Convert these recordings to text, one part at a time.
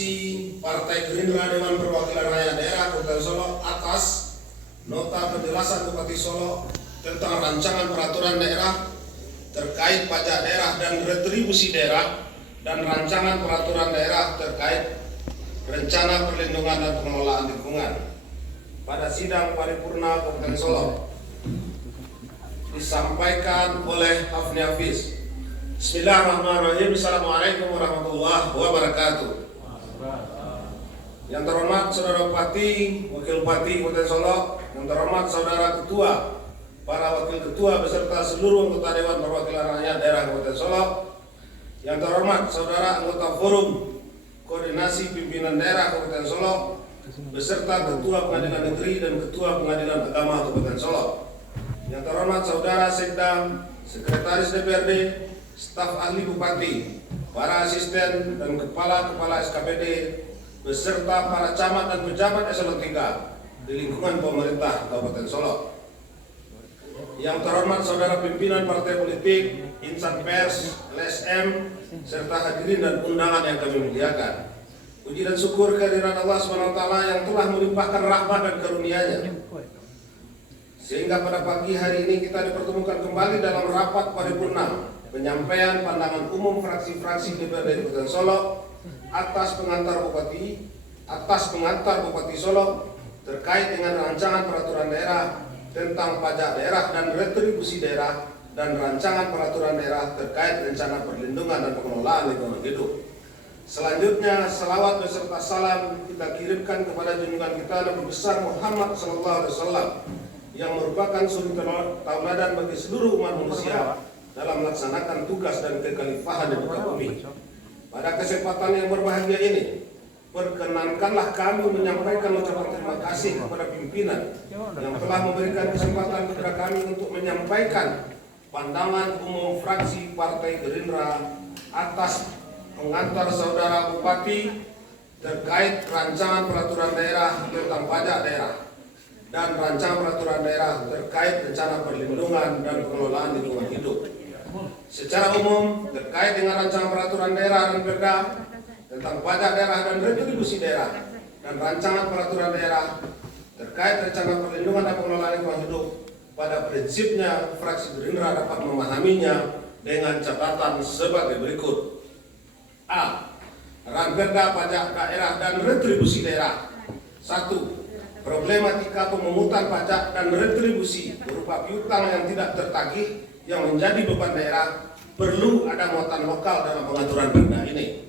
fraksi Partai Gerindra Dewan Perwakilan Rakyat Daerah Kabupaten Solo atas nota penjelasan Bupati Solo tentang rancangan peraturan daerah terkait pajak daerah dan retribusi daerah dan rancangan peraturan daerah terkait rencana perlindungan dan pengelolaan lingkungan pada sidang paripurna Kabupaten Solo disampaikan oleh Hafni Hafiz. Bismillahirrahmanirrahim. Assalamualaikum warahmatullahi wabarakatuh. Yang terhormat Saudara Bupati, Wakil Bupati Kabupaten Solo, yang terhormat Saudara Ketua, para Wakil Ketua beserta seluruh anggota Dewan Perwakilan Rakyat Daerah Kabupaten Solo, yang terhormat Saudara anggota Forum Koordinasi Pimpinan Daerah Kabupaten Solo, beserta Ketua Pengadilan Negeri dan Ketua Pengadilan Agama Kabupaten Solo, yang terhormat Saudara Sekda, Sekretaris DPRD, staf ahli Bupati, para asisten dan kepala-kepala SKPD, beserta para camat dan pejabat eselon 3 di lingkungan pemerintah Kabupaten Solo. Yang terhormat Saudara pimpinan partai politik, insan pers, LSM, serta hadirin dan undangan yang kami muliakan. Puji dan syukur kehadiran Allah SWT yang telah melimpahkan rahmat dan karunia-Nya, sehingga pada pagi hari ini kita dipertemukan kembali dalam rapat paripurna penyampaian pandangan umum fraksi-fraksi DPRD Kabupaten Solo atas pengantar Bupati Solo terkait dengan rancangan peraturan daerah tentang pajak daerah dan retribusi daerah dan rancangan peraturan daerah terkait rencana perlindungan dan pengelolaan lingkungan hidup. Selanjutnya, salawat beserta salam kita kirimkan kepada junjungan kita Nabi besar Muhammad SAW yang merupakan suri tauladan bagi seluruh umat manusia dalam melaksanakan tugas dan kekhalifahan di muka bumi. Pada kesempatan yang berbahagia ini, perkenankanlah kami menyampaikan ucapan terima kasih kepada pimpinan yang telah memberikan kesempatan kepada kami untuk menyampaikan pandangan umum fraksi Partai Gerindra atas pengantar Saudara Bupati terkait rancangan peraturan daerah tentang pajak daerah dan rancangan peraturan daerah terkait rencana perlindungan dan pengelolaan lingkungan hidup. Secara umum terkait dengan rancangan peraturan daerah dan perda tentang pajak daerah dan retribusi daerah dan rancangan peraturan daerah terkait rencana perlindungan dan pengelolaan lingkungan hidup, pada prinsipnya fraksi Gerindra dapat memahaminya dengan catatan sebagai berikut. A. Ranperda pajak daerah dan retribusi daerah. 1. Problematika pemungutan pajak dan retribusi berupa piutang yang tidak tertagih yang menjadi beban daerah perlu ada muatan lokal dalam pengaturan perda ini.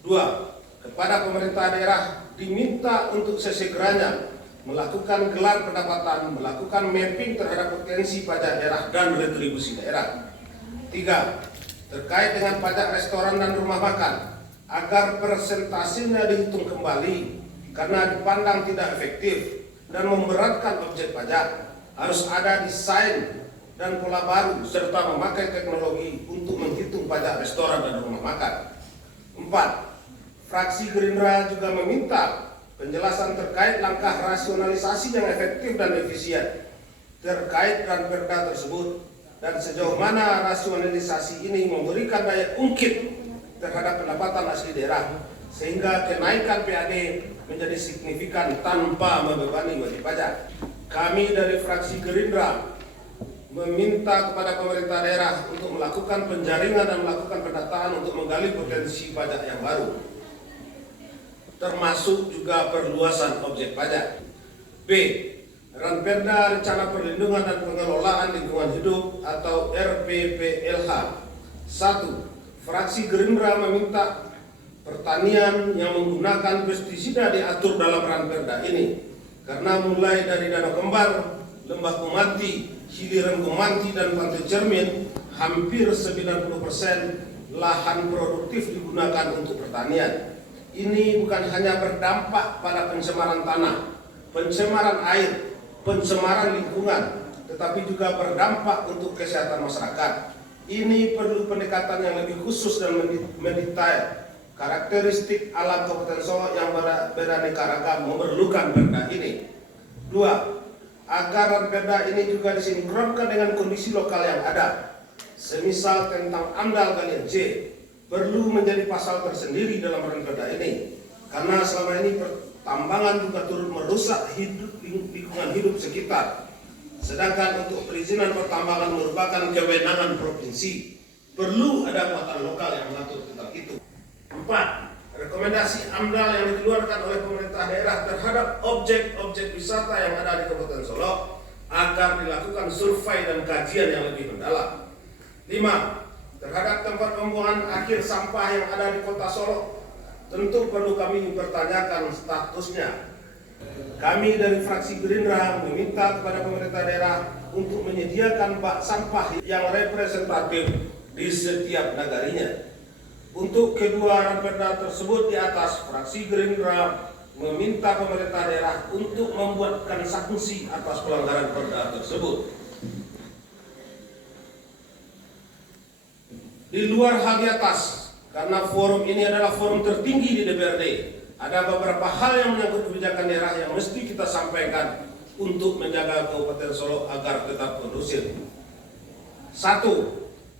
2. Kepada pemerintah daerah diminta untuk sesegeranya melakukan gelar pendapatan, melakukan mapping terhadap potensi pajak daerah dan retribusi daerah. 3. Terkait dengan pajak restoran dan rumah makan, agar persentasenya dihitung kembali karena dipandang tidak efektif dan memberatkan objek pajak, harus ada desain dan pola baru serta memakai teknologi untuk menghitung pajak restoran dan rumah makan. 4. Fraksi Gerindra juga meminta penjelasan terkait langkah rasionalisasi yang efektif dan efisien terkait ranperda tersebut dan sejauh mana rasionalisasi ini memberikan daya ungkit terhadap pendapatan asli daerah sehingga kenaikan PAD menjadi signifikan tanpa membebani wajib pajak. Kami dari fraksi Gerindra meminta kepada pemerintah daerah untuk melakukan penjaringan dan melakukan pendataan untuk menggali potensi pajak yang baru, termasuk juga perluasan objek pajak. B. Ranperda Rencana Perlindungan dan Pengelolaan Lingkungan Hidup atau RPPLH. 1. Fraksi Gerindra meminta pertanian yang menggunakan pestisida diatur dalam ranperda ini karena mulai dari Danau Kembar, Lembah Kumanti, Hiliran Kumanti dan Pantai Cermin, hampir 90% lahan produktif digunakan untuk pertanian. Ini bukan hanya berdampak pada pencemaran tanah, pencemaran air, pencemaran lingkungan, tetapi juga berdampak untuk kesehatan masyarakat. Ini perlu pendekatan yang lebih khusus dan mendetail. Karakteristik alam Kabupaten Solo yang beraneka ragam memerlukan perda ini. 2. Agar perda ini juga disinkronkan dengan kondisi lokal yang ada. Semisal tentang AMDAL galian C perlu menjadi pasal tersendiri dalam perda ini. Karena selama ini pertambangan juga turut merusak lingkungan hidup sekitar. Sedangkan untuk perizinan pertambangan merupakan kewenangan provinsi, perlu ada muatan lokal yang mengatur tentang itu. 4. Rekomendasi AMDAL yang dikeluarkan oleh pemerintah daerah terhadap objek-objek wisata yang ada di Kabupaten Solok agar dilakukan survei dan kajian yang lebih mendalam. 5. Terhadap tempat pembuangan akhir sampah yang ada di Kota Solok, tentu perlu kami mempertanyakan statusnya. Kami dari fraksi Gerindra meminta kepada pemerintah daerah untuk menyediakan bak sampah yang representatif di setiap nagarinya. Untuk kedua ranperda tersebut di atas, fraksi Gerindra meminta pemerintah daerah untuk membuatkan sanksi atas pelanggaran perda tersebut. Di luar hal di atas, karena forum ini adalah forum tertinggi di DPRD, ada beberapa hal yang menyangkut kebijakan daerah yang mesti kita sampaikan untuk menjaga Kabupaten Solok agar tetap kondusif. 1.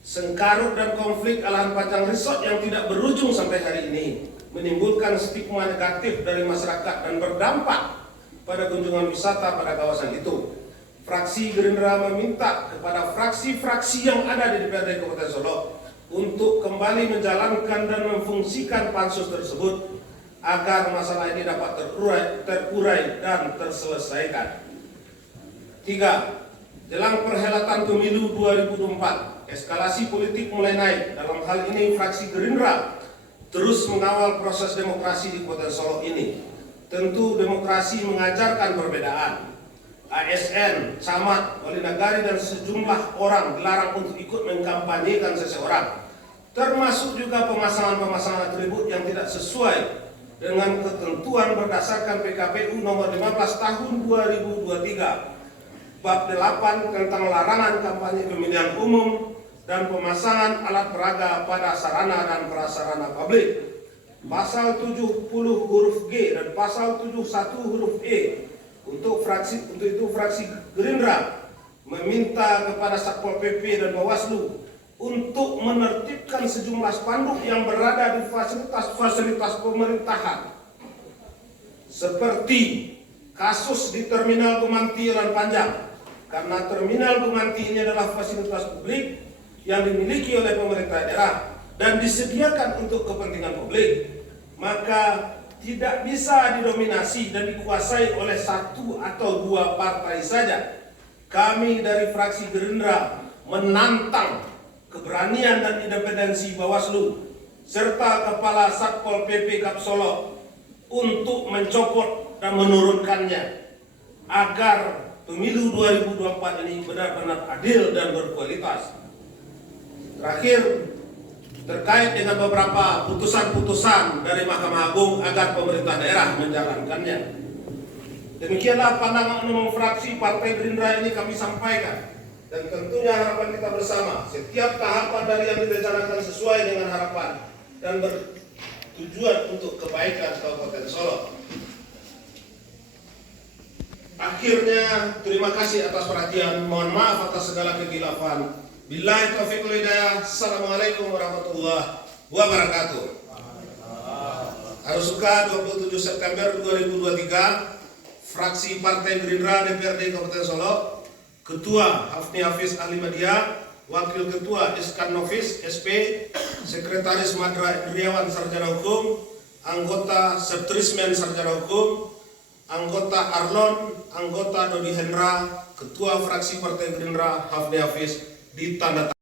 Sengkarut dan konflik lahan panjang resort yang tidak berujung sampai hari ini menimbulkan stigma negatif dari masyarakat dan berdampak pada kunjungan wisata pada kawasan itu. Fraksi Gerindra meminta kepada fraksi-fraksi yang ada di DPRD Kabupaten Solok untuk kembali menjalankan dan memfungsikan pansus tersebut agar masalah ini dapat terurai dan terselesaikan. 3. Jelang perhelatan pemilu 2024, eskalasi politik mulai naik. Dalam hal ini fraksi Gerindra terus mengawal proses demokrasi di Kabupaten Solok ini. Tentu demokrasi mengajarkan perbedaan. ASN, camat, wali nagari dan sejumlah orang dilarang untuk ikut mengkampanyekan seseorang. Termasuk juga pemasangan atribut yang tidak sesuai dengan ketentuan berdasarkan PKPU nomor 15 tahun 2023. Bab 8 tentang larangan kampanye pemilihan umum dan pemasangan alat peraga pada sarana dan prasarana publik. Pasal 70 huruf G dan pasal 71 huruf E. Untuk itu fraksi Gerindra meminta kepada Satpol PP dan Bawaslu untuk menertibkan sejumlah spanduk yang berada di fasilitas-fasilitas pemerintahan. Seperti kasus di Terminal Gumanti Jalan Panjang. Karena Terminal Gumanti ini adalah fasilitas publik yang dimiliki oleh pemerintah daerah dan disediakan untuk kepentingan publik, maka tidak bisa didominasi dan dikuasai oleh satu atau dua partai saja. Kami dari fraksi Gerindra menantang keberanian dan independensi Bawaslu serta Kepala Satpol PP Kap Solok untuk mencopot dan menurunkannya agar pemilu 2024 ini benar-benar adil dan berkualitas. Terakhir, terkait dengan beberapa putusan-putusan dari Mahkamah Agung agar pemerintah daerah menjalankannya. Demikianlah pandangan umum fraksi Partai Gerindra ini kami sampaikan. Dan tentunya harapan kita bersama, setiap tahapan dari yang direncanakan sesuai dengan harapan dan bertujuan untuk kebaikan Kabupaten Solok. Akhirnya, terima kasih atas perhatian. Mohon maaf atas segala kehilafan. Billahi taufiq wal hidayah. Assalamualaikum warahmatullahi wabarakatuh. Arusuka 27 September 2023, fraksi Partai Gerindra DPRD Kabupaten Solok, Ketua Hafni Hafiz Ahli Media, Wakil Ketua Iskan Nofis SP, Sekretaris Madra Indriawan Sarjana Hukum, Anggota Septrismen Sarjana Hukum, Anggota Arlon, Anggota Dodi Hendra, Ketua Fraksi Partai Gerindra Hafni Hafiz, ditandatangani.